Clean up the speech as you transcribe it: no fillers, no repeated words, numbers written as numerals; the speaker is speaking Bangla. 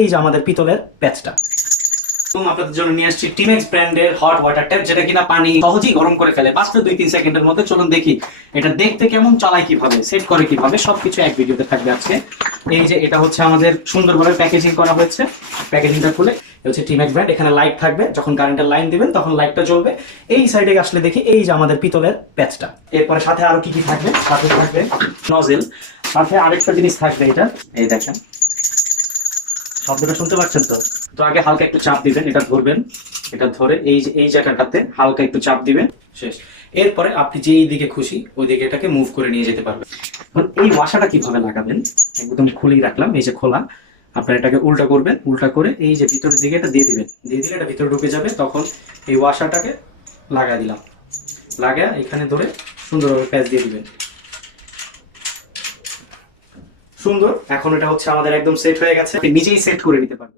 এই যে আমাদের পিতলের প্যাচটা আপনাদের জন্য নিয়ে আসছি টিমেক্স ব্র্যান্ডের হট ওয়াটার ট্যাপ, যেটা কিনা পানি সহজেই গরম করে ফেলে মাত্র 2-3 সেকেন্ডের মধ্যে। চলুন দেখি এটা দেখতে কেমন, চালায় কিভাবে, সেট করে কিভাবে, সবকিছু এক ভিডিওতে থাকবে আজকে। এই যে এটা হচ্ছে আমাদের সুন্দরভাবে প্যাকেজিং করা হয়েছে। প্যাকেজিংটা খুলে হচ্ছে টিমেক্স ব্র্যান্ড, এখানে লাইট থাকবে, যখন কারেন্টের লাইন দিবেন তখন লাইটটা জ্বলবে। এই সাইডে আসলে দেখি এই যে আমাদের পিতলের প্যাচটা। এরপরে সাথে আরো কি কি থাকবে, সাথে থাকবে নজেল, সাথে আরেকটা জিনিস থাকবে, এটা এই দেখেন, শব্দটা শুনতে পাচ্ছেন তো? তো আগে হালকা একটু চাপ দিবেন, এটা ধরবেন, এটা ধরে এই যে এই জায়গাটাতে হালকা একটু চাপ দিবেন, শেষ। এরপরে আপনি যেই দিকে খুশি ওই দিকে এটাকে মুভ করে নিয়ে যেতে পারবেন। এই ওয়াসাটা কিভাবে লাগাবেন, একদম খুলেই রাখলাম, এই যে খোলা। আপনার এটাকে উল্টা করবেন, উল্টা করে এই যে ভিতরের দিকে এটা দিয়ে দিবেন, দিয়ে দিলে এটা ভিতরে ঢুকে যাবে। তখন এই ওয়াসাটাকে লাগাই দিলাম, লাগায় এখানে ধরে সুন্দরভাবে প্যাচ দিয়ে দিবেন। সুন্দর। এখন এটা হচ্ছে আমাদের একদম সেট হয়ে গেছে, আপনি নিজেই সেট করে নিতে পারবেন।